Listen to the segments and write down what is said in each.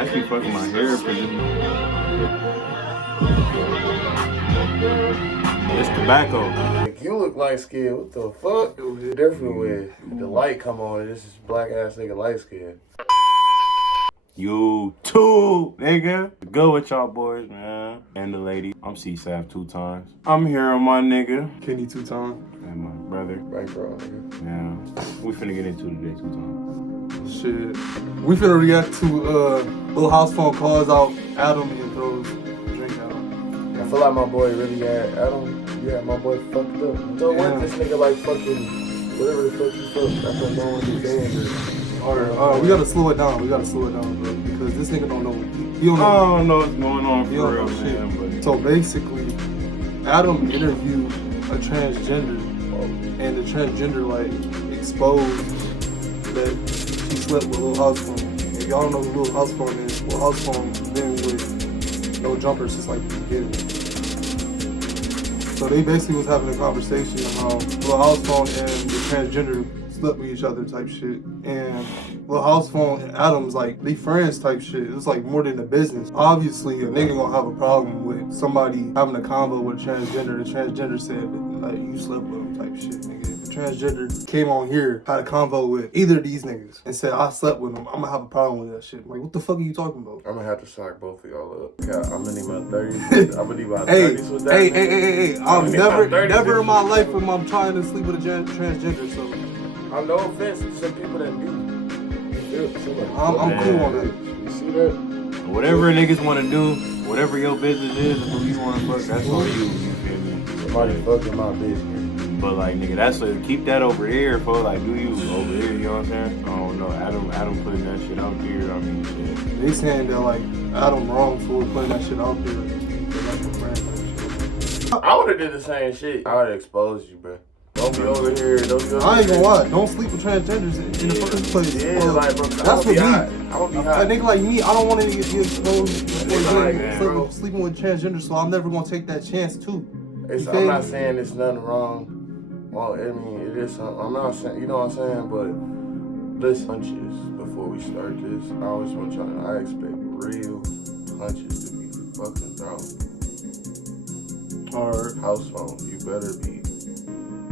I keep fucking my hair. It's tobacco. Like, you look light skinned. What the fuck? Definitely when the light come on, this is black ass nigga light skinned. You too, nigga. Go with y'all boys, man. And the lady. I'm C-Sap 2 times. I'm here on my nigga. Kenny 2 times. And my brother. Right, bro, nigga. Yeah. We finna get into today 2 times. Shit. We finna react to Lil House Phone calls out Adam and throws drink out. I feel like my boy really had Adam. Yeah, my boy fucked up. So what this nigga like fucking whatever the fuck he fucked. That's what going with his band. Alright, we gotta slow it down. Bro. Because this nigga don't know. He don't know. I don't know what's going on for real, man. But... So basically, Adam interviewed a transgender, and the transgender like exposed that she slept with Lil House Phone. If y'all don't know who Lil House Phone is, Lil House Phone been with No Jumper since like the beginning. So they basically was having a conversation about Lil House Phone and the transgender slept with each other type shit. And Lil House Phone and Adam's like, they friends type shit. It's like more than a business. Obviously, a nigga gonna have a problem with somebody having a convo with a transgender. The transgender said, like, you slept with him type shit, nigga. If the transgender came on here, had a convo with either of these niggas and said, I slept with him, I'm gonna have a problem with that shit. Like, what the fuck are you talking about? I'm gonna have to shock both of y'all up. Okay, I'm gonna need my 30s. I'm gonna need my 30s with that. Hey. I'm never in my life am I trying to sleep with a transgender, so. I'm no offense to some people that do. I'm cool on that. You see that? Whatever niggas want to do, whatever your business is, who you want to fuck, that's on you. You feel me? Somebody fucking my business. But like, nigga, that's keep that over here, for like, do you over here? You know what I'm saying? I don't know. Adam putting that shit out there. I mean, shit. They saying that like Adam wrong for putting that shit out there. I would have did the same shit. I would have exposed you, bro. Don't be over here. Don't be over I ain't gonna lie. Don't sleep with transgenders in the first place. Yeah, like, bro. That's what me. I'm gonna be hot. A nigga like me, I don't want to get exposed Bro. sleeping with transgenders, so I'm never gonna take that chance too. I'm not saying it's nothing wrong. Well, I mean, it is something. I'm not saying, you know what I'm saying, but listen, punches before we start this. I always want y'all to know, I expect real punches to be fucking thrown. Alright. House Phone, you better be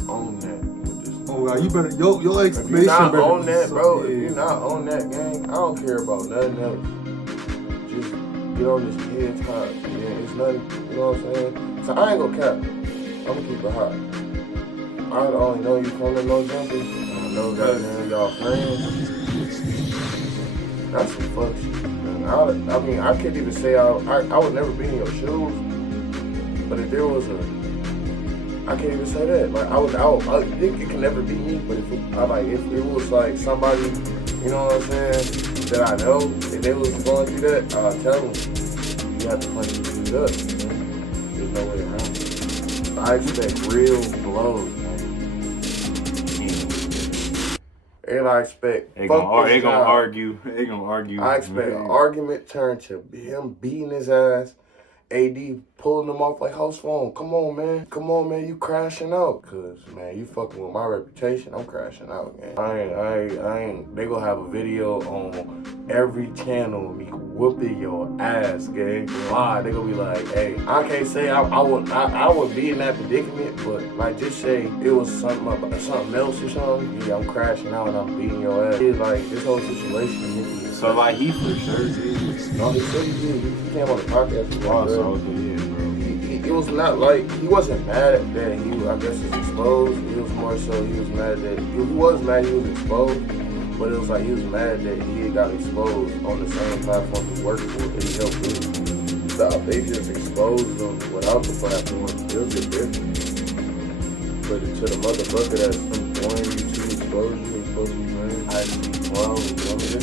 on that with this. Oh God, you better your explanation. If you're not better on that, bro. Yeah. If you're not on that gang, I don't care about nothing else. Just get on this head top. Yeah, it's nothing. You know what I'm saying? So I ain't gonna cap. I'm gonna keep it hot. I only know you from the No Jumper. I know goddamn y'all friends. That's some fuck shit. Man. I mean, I can't even say I would never be in your shoes. But if there was I can't even say that. Like I think it can never be me. But if it was like somebody, you know what I'm saying, that I know, if they was going through that, I'll tell them, you have to punch these dudes up. Man. There's no way around it. I expect real blows, man. And I expect they gonna argue. They gonna argue. I expect an argument turn to him beating his ass. AD pulling them off like House Phone. Come on, man, you crashing out. Cause, man, you fucking with my reputation, I'm crashing out, man. I ain't, they gonna have a video on every channel of me whooping your ass, gang. Why? They gonna be like, hey, I can't say I would be in that predicament, but like, just say it was something else or something. Yeah, I'm crashing out and I'm beating your ass. It's like, this whole situation, so like he for sure did. No, he said he did. He came on the podcast. So yeah, bro. It was not like he wasn't mad at that he was, I guess, was exposed. It was more so he was mad that he was exposed, but it was like he was mad that he got exposed on the same platform he worked for that he helped with. Stop. They just exposed him without the platform. It was a difference. But to the motherfucker that's employing you to expose you, supposed to be friends.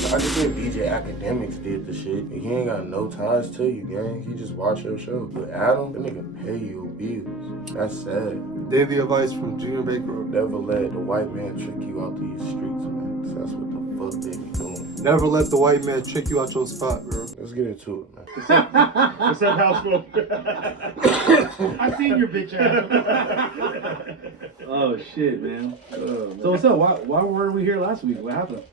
I just think DJ Academics did the shit. He ain't got no ties to you, gang. He just watch your show. But Adam, the nigga pay your bills. That's sad. Daily advice from Junior Baker. Never let the white man trick you out these streets, man. 'Cause that's what the fuck they be doing. Never let the white man trick you out your spot, bro. Let's get into it, man. What's up, House Phone? I seen your bitch ass. Oh shit, man. So what's up? Why weren't we here last week? What happened?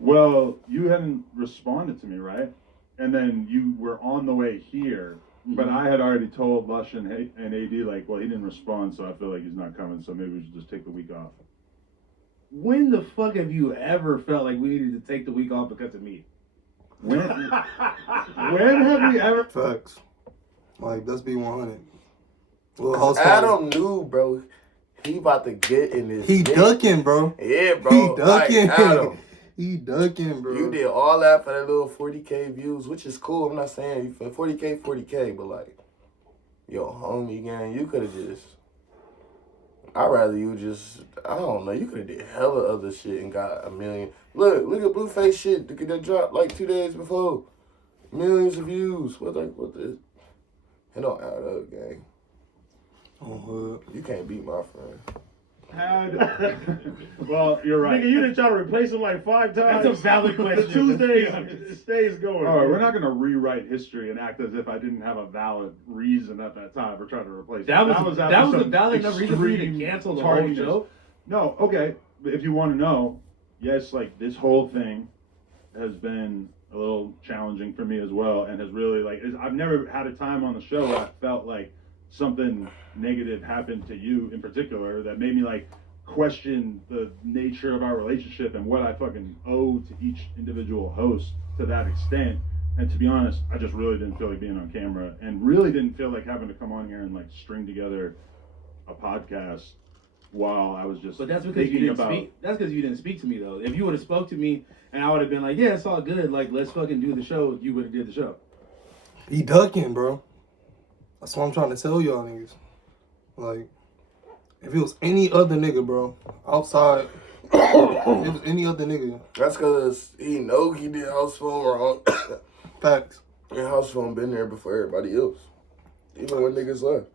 Well, you hadn't responded to me, right? And then you were on the way here, but I had already told Lush and AD, like, well, he didn't respond, so I feel like he's not coming, so maybe we should just take the week off. When the fuck have you ever felt like we needed to take the week off because of me? When have we ever? Facts. Like, let's be 100. Little house Adam knew, bro. He about to get in this. He dick. ducking, bro. Yeah, bro. He ducking. Like, Adam, He ducking, bro. you did all that for that little 40K views, which is cool. I'm not saying you for 40K, but like, yo, homie, gang, you could have just. I'd rather you just, I don't know, you could have did hella other shit and got 1 million. Look at Blueface shit that dropped like 2 days before. Millions of views. What the? It don't add up, gang. Oh, You can't beat my friend. Well, you're right. Nigga, you didn't try to replace him like 5 times. That's a valid question. The Tuesdays stays going. All right, we're not going to rewrite history and act as if I didn't have a valid reason at that time for trying to replace That him. was after a some valid enough reason for you to extreme cancel the whole tardiness. show. No, okay. But if you want to know, yes, like this whole thing has been a little challenging for me as well, and has really I've never had a time on the show where I felt like something negative happened to you in particular that made me like question the nature of our relationship and what I fucking owe to each individual host to that extent. And to be honest, I just really didn't feel like being on camera, and really didn't feel like having to come on here and like string together a podcast while I was just But that's because you didn't speak. That's because you didn't speak to me though. If you would have spoke to me and I would have been like, yeah, it's all good. Like, let's fucking do the show. You would have did the show. he ducking, bro. That's what I'm trying to tell y'all niggas. Like, if it was any other nigga, bro, outside, if it was any other nigga, That's because he know he did house phone wrong. facts. And house phone been there before everybody else. Even when niggas left.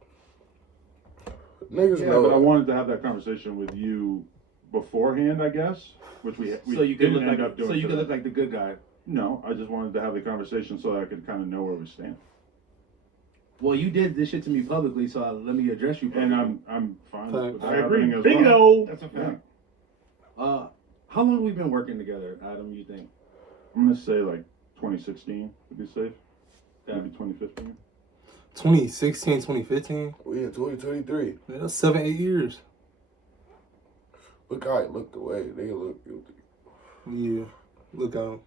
Niggas Yeah, know. but I wanted to have that conversation with you beforehand, I guess, which we So you could didn't look end like up doing. so you could today. look like the good guy. No, I just wanted to have the conversation so that I could kind of know where we stand. Well, you did this shit to me publicly, so let me address you publicly. And I'm fine with that I agree. happening as Bingo. well. That's a Yeah. fact. How long have we been working together, Adam? You think? I'm gonna say like 2016 to be safe. Yeah. Maybe 2015. 2016, 2015. We in 2023. Yeah, that's 7-8 years. Look how it looked away. They look guilty. Yeah, look out.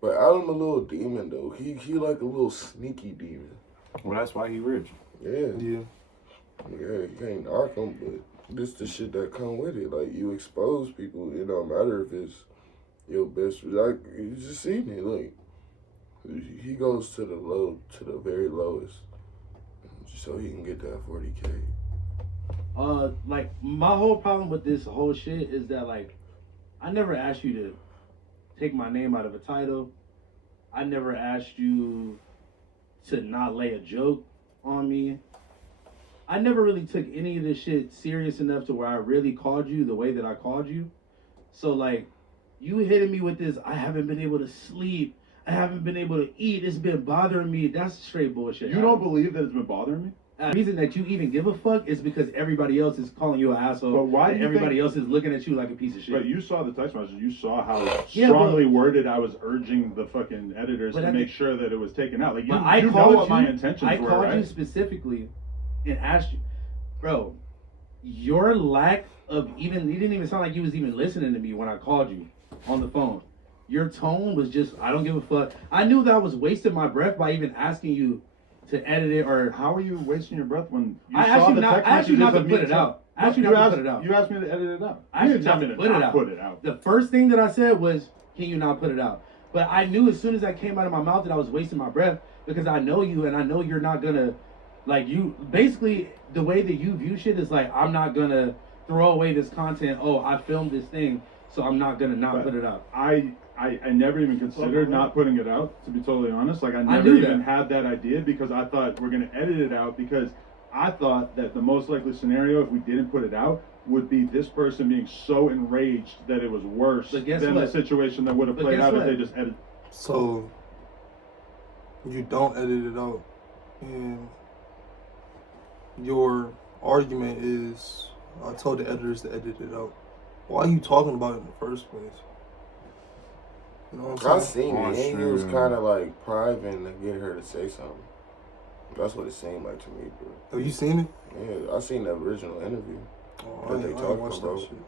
But Adam a little demon though. He like a little sneaky demon. Well, that's why he rich. Yeah. Yeah. Yeah, you can't knock him, but this the shit that come with it. Like, you expose people, it don't matter if it's your best. Like, you just seen it. Like, he goes to the very lowest, so he can get that 40K. Like my whole problem with this whole shit is that like, I never asked you to take my name out of a title. I never asked you to not lay a joke on me. I never really took any of this shit serious enough to where I really called you the way that I called you. So like, you hitting me with this, I haven't been able to sleep, I haven't been able to eat, it's been bothering me. That's straight bullshit. You don't believe that it's been bothering me? The reason that you even give a fuck is because everybody else is calling you an asshole. But why and do you everybody think- else is looking at you like a piece of shit. But you saw the text message. You saw how Yeah, strongly worded I was urging the fucking editors But to I make think- sure that it was taken out. Like you, But I you know called what you, my intentions I were, called right? you specifically and asked you, bro, your lack of you didn't even sound like you was even listening to me when I called you on the phone. Your tone was just, I don't give a fuck. I knew that I was wasting my breath by even asking you to edit it or. How are you wasting your breath when you I saw asked you the not- text I asked you not messages to of put me it tell- out. I asked you not to put it out. You asked me to edit it out. I You asked you didn't not tell to me put it not out. put it out. The first thing that I said was, can you not put it out? But I knew as soon as that came out of my mouth that I was wasting my breath because I know you and I know you're not gonna, like you, basically the way that you view shit is like, I'm not gonna throw away this content. Oh, I filmed this thing, so I'm not gonna not But put it out. I never even considered not putting it out, to be totally honest. Like I never knew even that. had that idea because I thought we're gonna edit it out because I thought that the most likely scenario if we didn't put it out would be this person being so enraged that it was worse But guess than the what? situation that would have But played guess out what? if they just edited. So, you don't edit it out. And your argument is, I told the editors to edit it out. Why are you talking about it in the first place? You know what I I'm saying? seen Oh, it, and he was sure. kind of like private to get her to say something. That's what it seemed like to me, bro. Oh, you seen it? Yeah, I seen the original interview. Oh, But they I ain't talking watched about- that shit.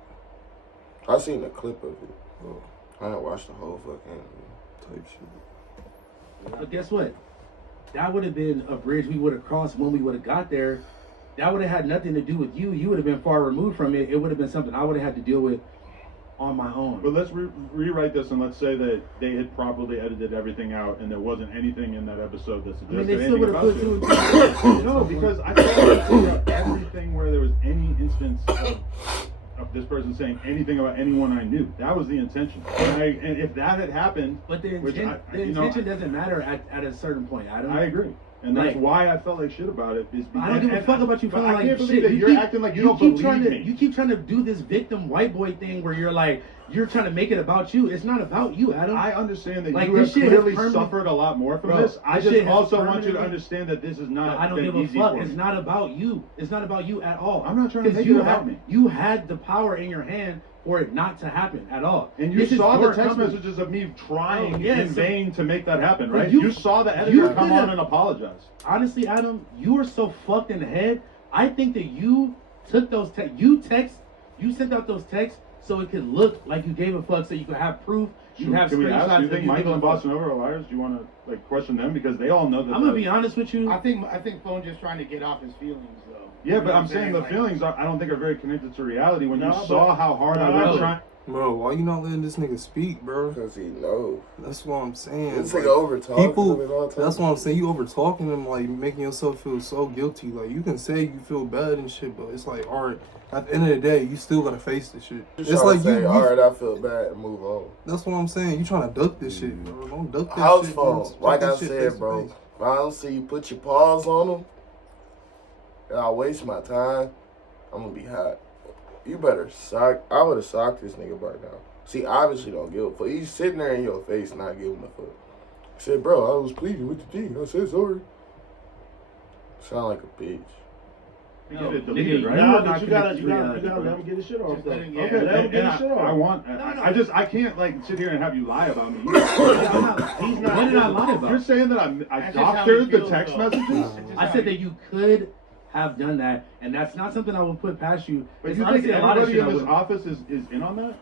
I seen the clip of it. Oh, I didn't watch the whole fucking interview. type shit. But guess what? That would have been a bridge we would have crossed when we would have got there. That would have had nothing to do with you. You would have been far removed from it. It would have been something I would have had to deal with on my own. But let's rewrite this and let's say that they had properly edited everything out and there wasn't anything in that episode that I suggested mean, they still anything would have about put two you. and two. No, because I tried to figure out everything where there was any instance of this person saying anything about anyone I knew. That was the intention. And if that had happened, But the which intention doesn't matter at a certain point. I agree. And that's Like- why I felt like shit about it. Is I don't give a fuck about you but feeling I like can't shit. believe that you're acting like you don't keep believe trying to, me. You keep trying to do this victim white boy thing where you're like, you're trying to make it about you. It's not about you, Adam. I understand that Like, you this have shit has clearly permanent- suffered a lot more from Bro, this. I this just shit has also want you to permanently- understand that this is not I don't been give a easy fuck. for It's me. not about you. It's not about you at all. I'm not trying to 'Cause make you it about had, me. You had the power in your hand for it not to happen at all. And you This is saw your the text company. messages of me trying Oh, yeah, in so- vain to make that happen, But right? you- You saw the you editor come could've- on and apologize. Honestly, Adam, you are so fucked in the head. I think that you took those you sent out those texts so it could look like you gave a fuck, so you could have proof. You have Can we ask? screenshots Do you of think you Michael giving and a fuck. Boston Over are liars? Do you want to like question them because they all know that? I'm gonna be honest with you. I think Phone just trying to get off his feelings though. Yeah, You but know what I'm saying the Like, feelings I don't think are very connected to reality. When No, you but- saw how hard I No. was trying. Bro, why you not letting this nigga speak, bro? Because he knows. That's what I'm saying. This Like, nigga over talking people, him and all types that's of what I'm shit. saying. You over talking him, like making yourself feel so guilty. Like you can say you feel bad and shit, but it's like, all right, at the end of the day, you still gotta face this shit. Just It's trying like to say, you. all right, I feel bad and move on. That's what I'm saying. You trying to duck this shit, bro? Don't duck that House shit. phone, bro. Just like take I that shit face said, to bro. face. If I don't see you put your paws on them, and I waste my time, I'm gonna be hot. You better sock. I would have socked this nigga by now. See, obviously don't give a fuck. He's sitting there in your face, not giving a fuck. He said, bro, I was pleading with the G. I said sorry. Sound like a bitch. To No, get it deleted, nigga, right? you Nah, are not but you gotta connected to reality, let bro. him get his shit off Just though. let him- yeah, Okay, let him get his shit off. I want. I can't like sit here and have you lie about me. I'm not- He's not- What did I lie about? You're saying that I That's just how doctored he the feels, text though. messages? It's just I how said he- that you could have done that, and that's not something I would put past you. But It's you think honestly a lot of everybody shit I in this wouldn't- office is in on that?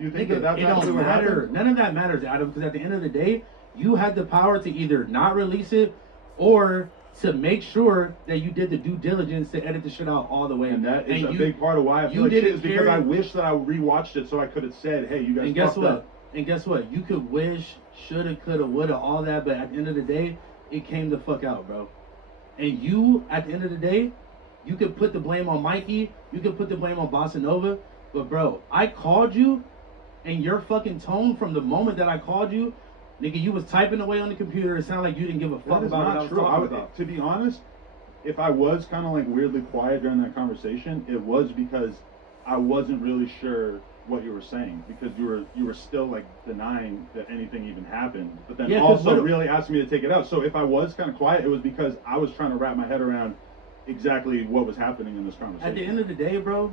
You think Nigga, that's it actually don't what matter. happened? None of that matters, Adam, because at the end of the day, you had the power to either not release it or to make sure that you did the due diligence to edit the shit out all the way. And that is a you- big part of why I you feel like shit didn't is because carry- I wish that I rewatched it so I could have said, hey, you guys And guess fucked what? up. And guess what? You could wish, shoulda, coulda, woulda, all that, but at the end of the day, it came the fuck out, bro. And you, at the end of the day, you could put the blame on Mikey, you could put the blame on Bossa Nova, but bro, I called you, and your fucking tone from the moment that I called you, nigga, you was typing away on the computer. It sounded like you didn't give a fuck That is about what I not was true. talking about. To be honest, if I was kind of like weirdly quiet during that conversation, it was because I wasn't really sure what you were saying because you were still like denying that anything even happened, but then Yeah, 'cause also what- really asking me to take it out. So if I was kind of quiet, it was because I was trying to wrap my head around exactly what was happening in this conversation. At the end of the day, bro,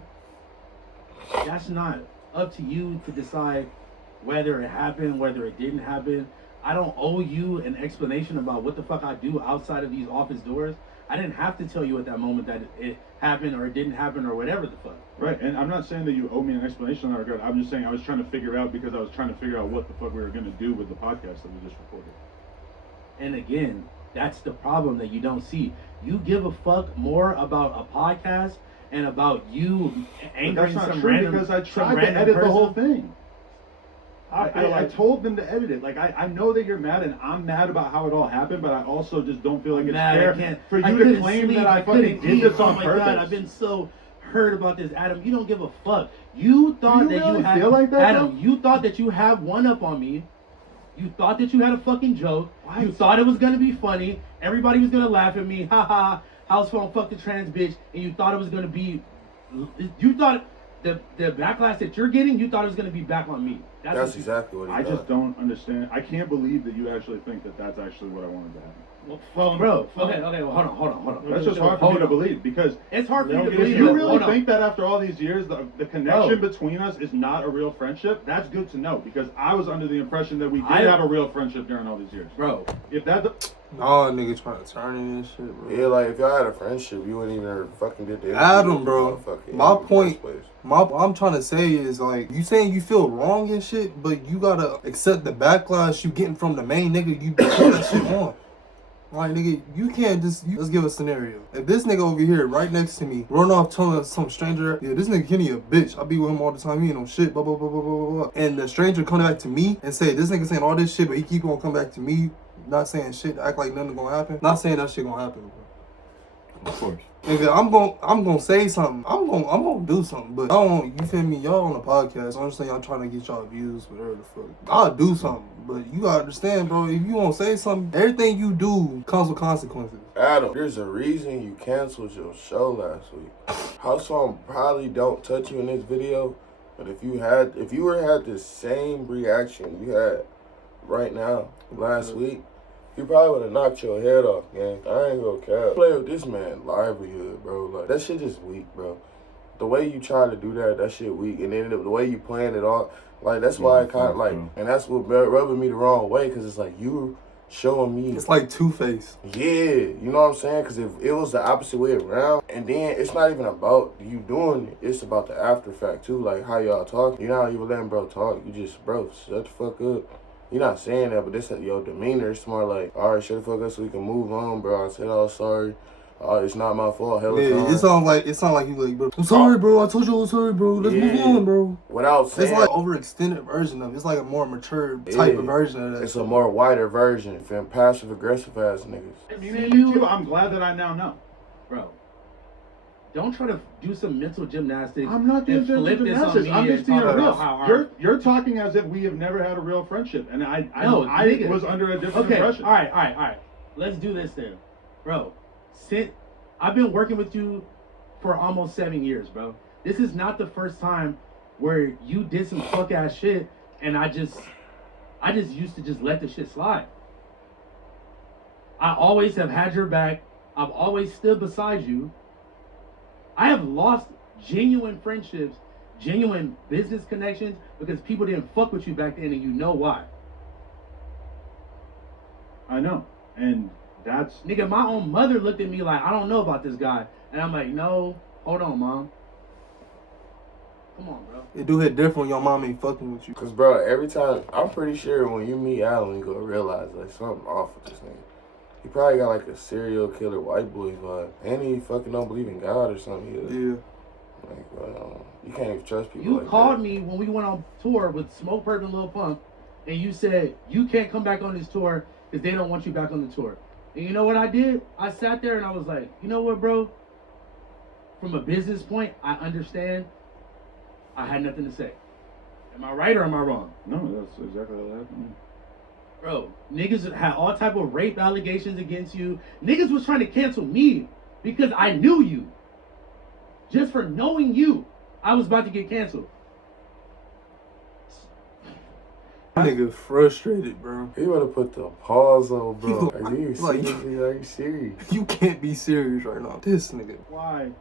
that's not up to you to decide whether it happened, whether it didn't happen. I don't owe you an explanation about what the fuck I do outside of these office doors. I didn't have to tell you at that moment that it happened or it didn't happen or whatever the fuck. Right, and I'm not saying that you owe me an explanation in that regard. I'm just saying I was trying to figure out because I was trying to figure out what the fuck we were going to do with the podcast that we just recorded. And again, that's the problem that you don't see. You give a fuck more about a podcast and about you But angering that's not some true random because I some tried to random edit person. the whole thing. I feel I like- told them to edit it. Like I know that you're mad and I'm mad about how it all happened, but I also just don't feel like it's Mad, fair I can't, for I you to couldn't claim sleep, that I couldn't fucking did eat. this on oh my purpose. God, I've been so hurt about this, Adam. You don't give a fuck. You thought you that really you had feel like that, Adam. though? You thought that you had one up on me. You thought that you had a fucking joke. What? You thought it was gonna be funny. Everybody was gonna laugh at me. Ha ha. House phone, fuck the trans bitch. And you thought it was gonna be. You thought the backlash that you're getting. You thought it was gonna be back on me. That's what you- exactly what he I does. just don't understand. I can't believe that you actually think that that's actually what I wanted to happen. Phone, Bro, phone. okay, well, hold on. That's just hard for me to believe because It's hard for Don't you to get believe. if you but really hold on. think that after all these years, the connection Bro. between us is not a real friendship, that's good to know because I was under the impression that we did I- have a real friendship during all these years. Bro, If that, Nah, nigga trying to turn in this shit, bro. Yeah, like if y'all had a friendship, you wouldn't even have fucking did the Adam, bro. motherfucker My in the point- first place. What I'm trying to say is like you saying you feel wrong and shit, but you gotta accept the backlash you getting from the main nigga you put that shit on. Like nigga, you can't just let's give a scenario. If this nigga over here right next to me run off telling some stranger, yeah, this nigga Kenny a bitch. I be with him all the time, he ain't no shit, blah blah blah blah blah blah. And the stranger come back to me and say this nigga saying all this shit, but he keep gonna come back to me, not saying shit, act like nothing gonna happen. Not saying that shit gonna happen, bro. Of course. Nigga, I'm gonna say something. I'm gonna do something. But I don't. You feel me? Y'all on the podcast. I understand y'all trying to get y'all views, whatever the fuck. I'll do something, but you gotta understand, bro. If you won't say something, everything you do comes with consequences. Adam, there's a reason you canceled your show last week. House Phone probably don't touch you in this video, but if you were had the same reaction you had right now last week, you probably would have knocked your head off, gang. I ain't gonna care. Play with this man livelihood, bro. Like that shit just weak, bro. The way you try to do that shit weak, and then the way you plan it all, like that's why I kind of like, and that's what rubbing me the wrong way, cause it's like you showing me. It's like Two-Face. Yeah, you know what I'm saying? Because if it was the opposite way around, and then it's not even about you doing it, it's about the after fact too, like how y'all talk. You're not even letting bro talk. You just, bro, shut the fuck up. You're not saying that, but this your demeanor. It's more like, all right, shut the fuck up so we can move on, bro. I said I was sorry. It's not my fault. Hell Yeah, time. it sound like you like, bro. I'm sorry, bro. I told you I was sorry, bro. Let's move Yeah. on, bro. Without It's saying, like overextended version of it. It's like a more mature type of version of that. it's a more wider version from passive aggressive ass niggas. I mean, me too, I'm glad that I now know. bro, don't try to do some mental gymnastics. I'm not doing and flip this on gymnastics. me I'm and just being talk about real. how our- You're talking as if we have never had a real friendship, and I nigga. was under a different Okay, impression. all right. Let's do this then, bro. I've been working with you for almost 7 years, bro. This is not the first time where you did some fuck ass shit, and I just used to just let the shit slide. I always have had your back. I've always stood beside you. I have lost genuine friendships, genuine business connections because people didn't fuck with you back then, and you know why. I know, and that's Nigga, my own mother looked at me like, I don't know about this guy. And I'm like, no, hold on, mom. Come on, bro. It do hit different when your mom ain't fucking with you. Cause bro, every time I'm pretty sure when you meet Alan, you gonna realize like something off with this nigga. He probably got like a serial killer white boy vibe, and he fucking don't believe in God or something. Yeah. Like, bro, you can't even trust people. You like called that. me when we went on tour with Smoke Purp and Lil Pump, and you said you can't come back on this tour because they don't want you back on the tour. And you know what I did? I sat there and I was like, you know what, bro? From a business point, I understand. I had nothing to say. Am I right or am I wrong? no, that's exactly what happened. Bro, niggas had all type of rape allegations against you. Niggas was trying to cancel me because I knew you. Just for knowing you, I was about to get canceled. That nigga frustrated, bro. He would have put the pause on, bro. He's Are you like- seriously? Are you serious? You can't be serious right now. This nigga. Why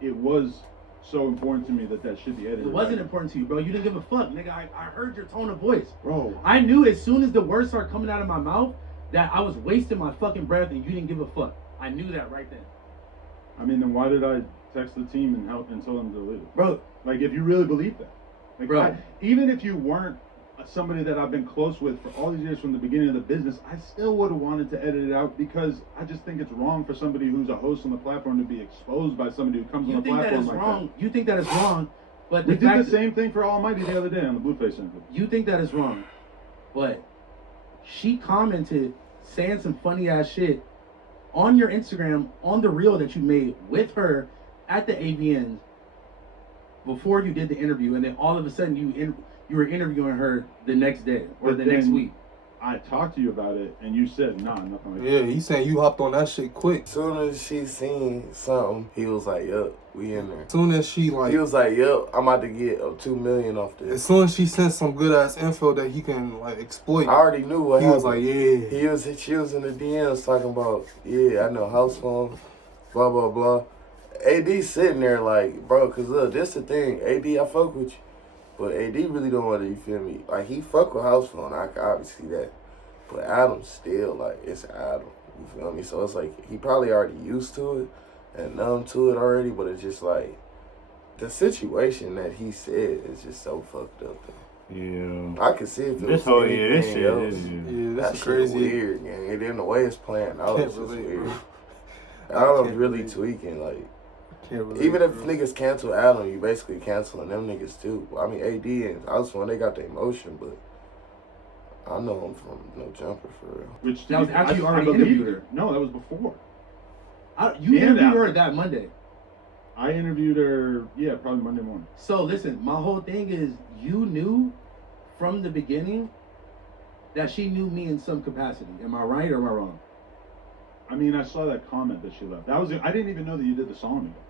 it was so important to me that should be edited. It wasn't right? important to you, bro. You didn't give a fuck, nigga. I heard your tone of voice. Bro, I knew as soon as the words started coming out of my mouth that I was wasting my fucking breath and you didn't give a fuck. I knew that right then. I mean, then why did I text the team and tell them to delete it? Bro, Like, if you really believe that, like, Bro. even if you weren't somebody that I've been close with for all these years from the beginning of the business, I still would have wanted to edit it out because I just think it's wrong for somebody who's a host on the platform to be exposed by somebody who comes you on the think that platform is like wrong. You think that is wrong, but that. We the did fact the same thing for Almighty the other day on the Blueface interview. you think that is wrong, but she commented saying some funny ass shit on your Instagram on the reel that you made with her at the AVNs before you did the interview, and then all of a sudden you were interviewing her the next day or But the next then week. I talked to you about it, and you said, nah, nothing like that. Yeah, he's saying you hopped on that shit quick. As soon as she seen something, he was like, yup, we in there. As soon as she like, He was like, yup, I'm about to get $2 million off as this. soon as she sent some good ass info that he can like exploit, I already knew what he happened. was like, yeah. She was in the DMs talking about, yeah, I know house phone, blah, blah, blah. AD sitting there like, bro, because look, this the thing. AD, I fuck with you. But AD really don't want to, you feel me? Like, he fuck with house phone. I can obviously see that. But Adam still, like, it's Adam. You feel me? So it's like, he probably already used to it and numb to it already. But it's just like, the situation that he said is just so fucked up, though. Yeah. I could see if it This was whole anything this shit else. is Yeah, That that's shit crazy. weird, gang. And then the way it's playing out Can't is just relate, weird. bro. Adam's Can't really relate. tweaking, like, Can't relate, even if bro. niggas cancel Adam, you basically canceling them niggas too. I mean, AD and Oswald, they got the emotion, but I know him from No Jumper for real. Which That was after you already believe interviewed her. No, that was before. You And interviewed after. her that Monday. I interviewed her, yeah, probably Monday morning. So listen, my whole thing is you knew from the beginning that she knew me in some capacity. Am I right or am I wrong? I mean, I saw that comment that she left. That was I didn't even know that you did the song together.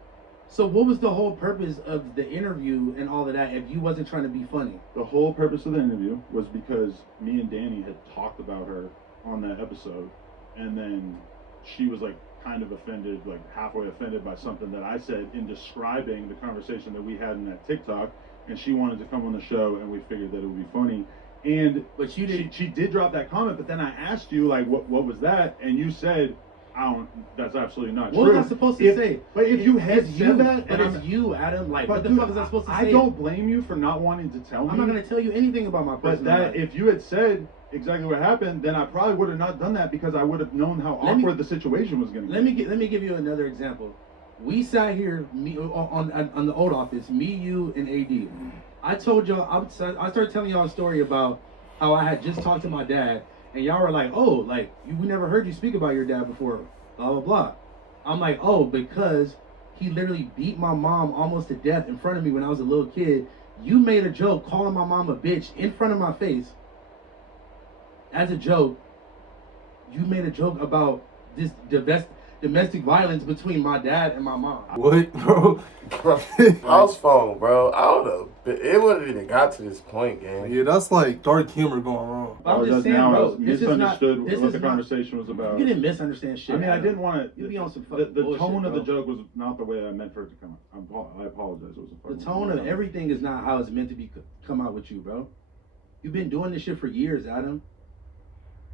So what was the whole purpose of the interview and all of that if you wasn't trying to be funny? The whole purpose of the interview was because me and Danny had talked about her on that episode, and then she was like kind of offended, like halfway offended by something that I said in describing the conversation that we had in that TikTok, and she wanted to come on the show, and we figured that it would be funny. And But you didn't. she did drop that comment, but then I asked you like what was that, and you said, I don't. That's absolutely not What true. was I supposed to say? But if you had It's said you, that, but and it's you, Adam. Like, but what the dude, fuck is I supposed to say? I don't blame you for not wanting to tell me. I'm not gonna tell you anything about my But personal that life. if you had said exactly what happened, then I probably would have not done that because I would have known how Let me- awkward the situation was going to be. Let me give you another example. We sat here, me on the old office, me, you, and AD. I told y'all, I started telling y'all a story about how I had just talked to my dad, and y'all were like, "Oh, like we never heard you speak about your dad before." Blah blah blah. I'm like, "Oh, because he literally beat my mom almost to death in front of me when I was a little kid. You made a joke calling my mom a bitch in front of my face. As a joke, you made a joke about this domestic violence between my dad and my mom." What, bro? House phone, bro. I don't know. It wouldn't even got to this point, gang. Yeah, that's like dark humor going wrong. I'm just Apologize saying, now, bro, I this is not- misunderstood this what is the not- conversation was about. You didn't misunderstand shit. I mean, I Adam. didn't want to. You be on some the fucking bullshit, tone of the bro. joke was not the way I meant for it to come out. I apologize. It was a The fucking tone of everything is not how it's meant to be come out with you, bro. You've been doing this shit for years, Adam.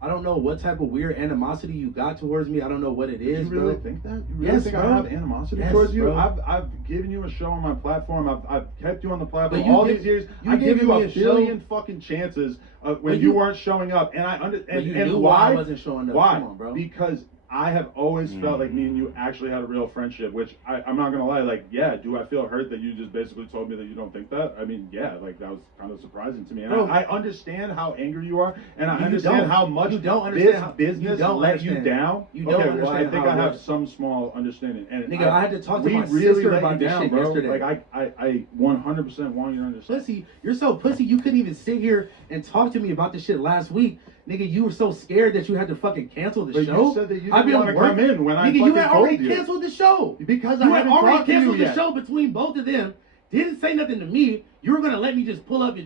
I don't know what type of weird animosity you got towards me. I don't know what it is, You really bro. think that? You really Yes, think bro. I have animosity Yes, towards you? bro. I've given you a show on my platform. I've kept you on the platform But you all give- these years. you I gave giving you me a a show- billion fucking chances when But you you- weren't showing up, and But you and knew why I wasn't showing up. Why? Come on, bro. Because I have always felt like me and you actually had a real friendship, which I'm not gonna lie, like, yeah, do I feel hurt that you just basically told me that you don't think that? I mean, yeah, like that was kind of surprising to me. And Bro. I understand how angry you are, and I You understand don't. how much You don't this understand how- business you don't let you understand. down. You don't okay, well, I understand think how I it have works. some small understanding. And Nigga, I had to talk to we my really sister let about you this down, shit bro. yesterday. Like I 100% want you to understand. Pussy, you're so pussy. You couldn't even sit here and talk to me about this shit last week, nigga. You were so scared that you had to fucking cancel the But show. you said that you I've didn't been want to come working- in when I Nigga, you fucking had told already you. canceled the show Because you I had haven't already talked to you canceled the yet. show between both of them. Didn't say nothing to me. You were gonna let me just pull up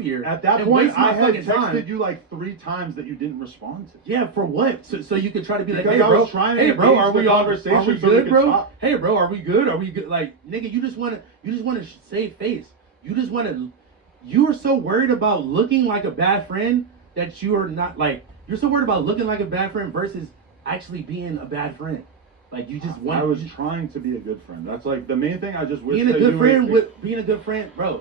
here At that and point, waste my I had fucking texted time. you like 3 times that you didn't respond to. Yeah, for what? So you could try to be like, Because hey I bro, was trying to hey bro, engage are the we all conversation are we so we good, could bro? talk. Hey bro, are we good? Are we good? Like nigga, you just wanna save face. You just wanna. You are so worried about looking like a bad friend that you are not like. You're so worried about looking like a bad friend versus actually being a bad friend. Like you just want. I was trying to be a good friend. That's like the main thing. I just wish being a that good you friend would, being a good friend, bro.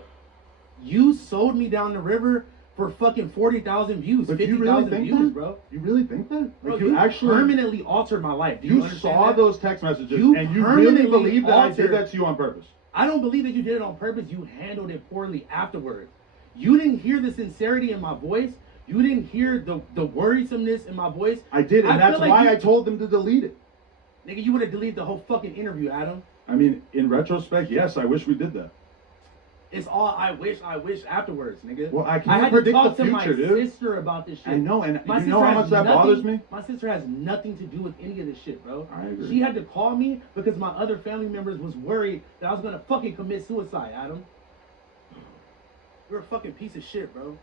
You sold me down the river for fucking 40,000 views, But you really 50,000 think views, that? bro. You really think that? Bro, Like you actually permanently altered my life. Do you you understand saw that? those text messages You and you really permanently believe that I altered- did that to you on purpose. I don't believe that you did it on purpose. You handled it poorly afterwards. You didn't hear the sincerity in my voice. You didn't hear the worrisomeness in my voice. I did, and I that's feel like why you- I told them to delete it. Nigga, you would have deleted the whole fucking interview, Adam. I mean, in retrospect, yes, I wish we did that. It's all I wish afterwards, nigga. Well, I had can't to predict talk the to my future, dude. sister about this shit. I know, and My you know sister how has much that nothing- bothers me? My sister has nothing to do with any of this shit, bro. I agree. She had to call me because my other family members was worried that I was gonna fucking commit suicide, Adam. You're a fucking piece of shit, bro.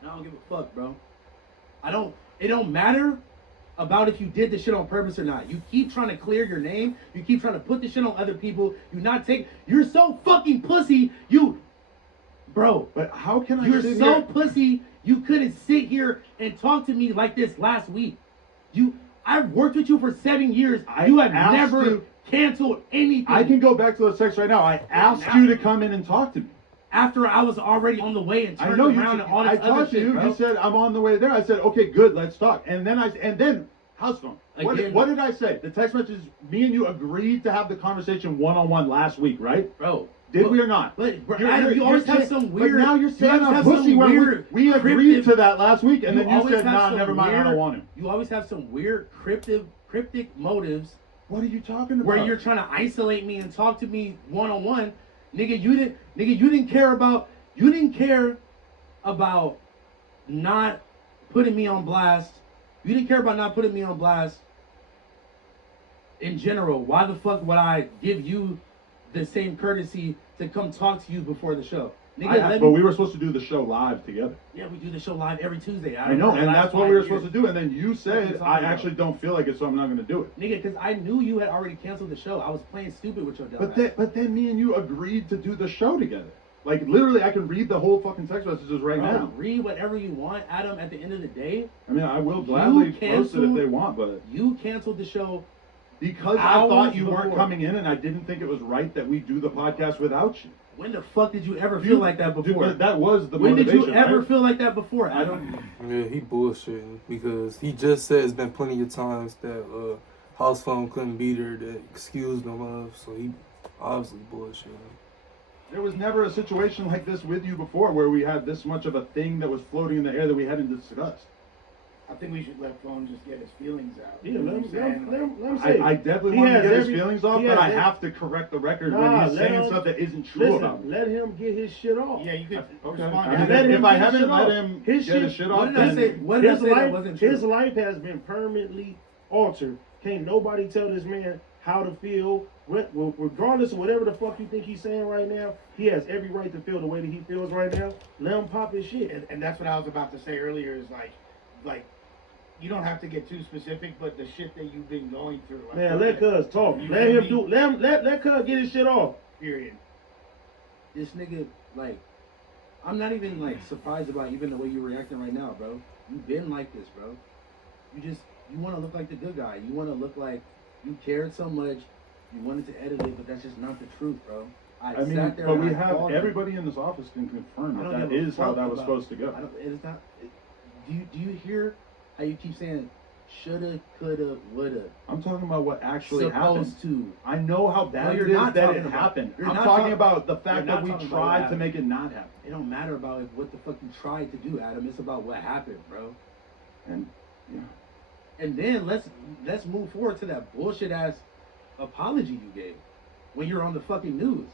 And I don't give a fuck, bro. It don't matter about if you did this shit on purpose or not. You keep trying to clear your name. You keep trying to put this shit on other people. You're so fucking pussy. Bro. But how can I You're sit so here? pussy. You couldn't sit here and talk to me like this last week. I've worked with you for 7 years. You have asked never you- canceled anything. I can go back to those texts right now. I asked you to come in and talk to me. After I was already on the way and I turned know you. around and all this I other talked to shit, you. bro. You said I'm on the way there. I said okay, good. Let's talk. And then house phone. Again- What did I say? The text message. Me and you agreed to have the conversation one-on-one last week, right? Bro. Did we or not? But bro, Adam, you always have some weird. But now you're saying always I'm have pussy some when weird we agreed cryptic- to that last week, and then you always said, have nah, some never mind, I don't want him. You always have some weird cryptic motives What are you talking about? where you're trying to isolate me and talk to me one-on-one. Nigga, you didn't care about not putting me on blast. You didn't care about not putting me on blast in general. Why the fuck would I give you the same courtesy to come talk to you before the show? Nigga, But we were supposed to do the show live together. Yeah, we do the show live every Tuesday. I know, and that's what we were supposed to do. And then you What are said, you I talking actually don't feel like it, so I'm not going to do it. Nigga, because I knew you had already canceled the show. I was playing stupid with your dumb ass. But then me and you agreed to do the show together. Like, literally, I can read the whole fucking text messages right Bro, now. read whatever you want, Adam. At the end of the day, I mean, I will gladly post it if canceled- they want, but you canceled the show. because I thought hours you weren't before. coming in and I didn't think it was right that we do the podcast without you. When the fuck did you ever feel like that Dude, before? but that was the When did motivation, you ever right? feel like that before, I Adam? don't. Yeah, he bullshitting because he just said it's been plenty of times that house phone couldn't beat her that excused him of, so he obviously bullshitting. There was never a situation like this with you before where we had this much of a thing that was floating in the air that we hadn't discussed. I think we should let Phone just get his feelings out. Yeah, You know let what I'm saying? him say. I definitely He want to has get his every- feelings off, he but has I every- have to correct the record Nah, when he's let saying him- stuff that isn't true about Listen, me. let him get his shit off. Yeah, you could Okay. respond I to mean, that. if I get haven't shit let off. him His get his shit What off, did I then say? What did I His say that life, wasn't true? his life has been permanently altered. Can't nobody tell this man how to feel. Regardless of whatever the fuck you think he's saying right now, he has every right to feel the way that he feels right now. Let him pop his shit. And that's what I was about to say earlier is like, you don't have to get too specific, but the shit that you've been going through. I Man, feel let that Cuz talk. you Let can him be- do. Let Cuz get his shit off. Period. This nigga, like, I'm not even like surprised about even the way you're reacting right now, bro. You've been like this, bro. You want to look like the good guy. You want to look like you cared so much. You wanted to edit it, but that's just not the truth, bro. I sat mean, there but and we I have called you. everybody in this office can confirm I that don't that give a is how fuck that was about- supposed to go. It's not. Do you hear how you keep saying shoulda, coulda, woulda? I'm talking about what actually happened. Supposed to. I know how bad you're it is not that talking it about- happened. you're I'm not talking talk- about the you're fact not that we talking about what tried to happened. make it not happen. It don't matter about what the fuck you tried to do, Adam. It's about what happened, bro. And yeah. And then let's move forward to that bullshit ass apology you gave when you're on the fucking news.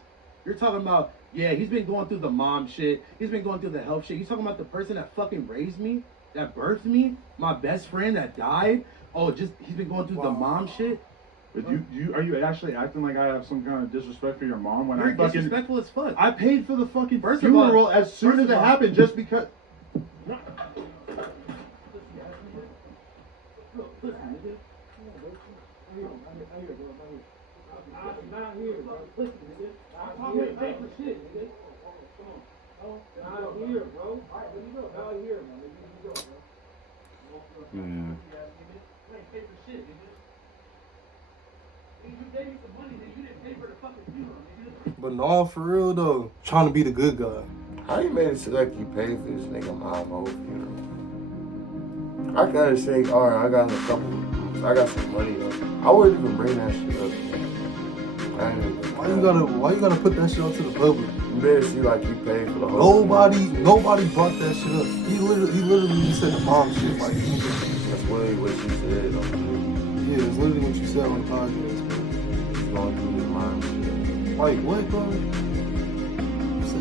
You're talking about, yeah, he's been going through the mom shit. He's been going through the health shit. You're talking about the person that fucking raised me, that birthed me, my best friend that died. Oh, just he's been going through the mom shit. But are you actually acting like I have some kind of disrespect for your mom when You're I fucking disrespectful as fuck. I paid for the fucking First of all- funeral as soon first as of it all- happened just because. Yeah. But no, for real though, trying to be the good guy. How you made it so like you paid for this nigga mom whole funeral? I gotta say, alright, I got some money up. I wouldn't even bring that shit up. I ain't even- Why you gotta put that shit out to the public? You better see like you paid for the whole Nobody brought that shit up. He literally said the mom shit like he just, That's literally what she said. yeah, it's literally what you said on the podcast, bro. He's going through his mom shit. Like what, bro?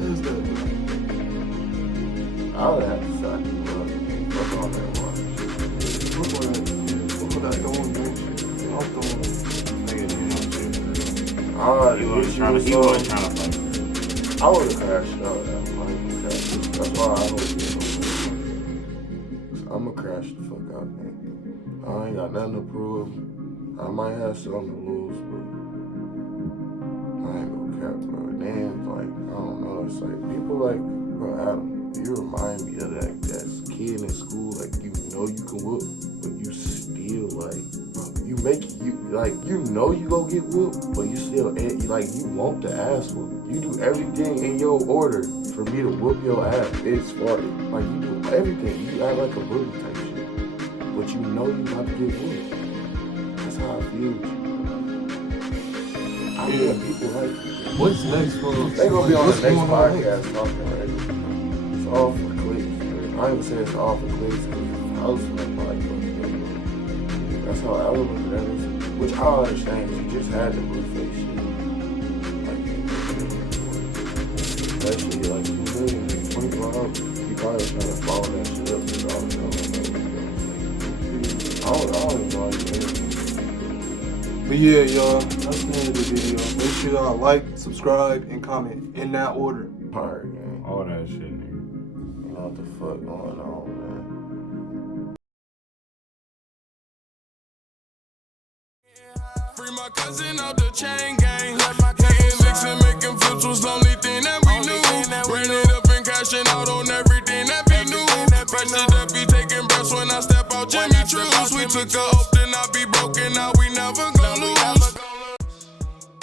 is that, bro? I would have to say I can fuck all that water. Fuck all that. Fuck all that going drink shit. I'm throwing. Nigga, you know shit. Alright, He wasn't trying to fight. I would have crashed out that one. That's why I hope you know. I'ma crash the fuck out, man. I ain't got nothing to prove. I might have something to lose, but I ain't gonna cap, bro. Then, like, I don't know. It's like people like, bro, Adam, you remind me of that kid in school. Like, you know you can whoop, but you still like, bro, you know you go get whooped, but you still like you want the ass whoop. You do everything in your order for me to whoop your ass. It's funny. Like you do everything. You act like a bully type shit, but you know you about to get whooped. That's how I feel with you. I feel people like you. What's next for us? They gonna be on the What's next going on podcast talking right. It's all for clicks. I ain't saying it's all for clicks because I was like, that's how I look at that is. Which I understand. You just had the blue face shit. Like, especially like 2 million, 24 hours. You probably trying to follow that shit up with all the time. I don't even know how you think. But yeah, y'all, that's the end of the video. Make sure y'all like, subscribe, and comment in that order. Alright, man. All that shit, nigga. You know what the fuck going on, man. Free my cousin out the chain gang. Hitting licks and making flips was the only thing that we knew. Ran it up and cashing out on everything that we knew. Pressure that be taking breaths when I step out Jimmy Choo's. We took a oath to not be broken, now we never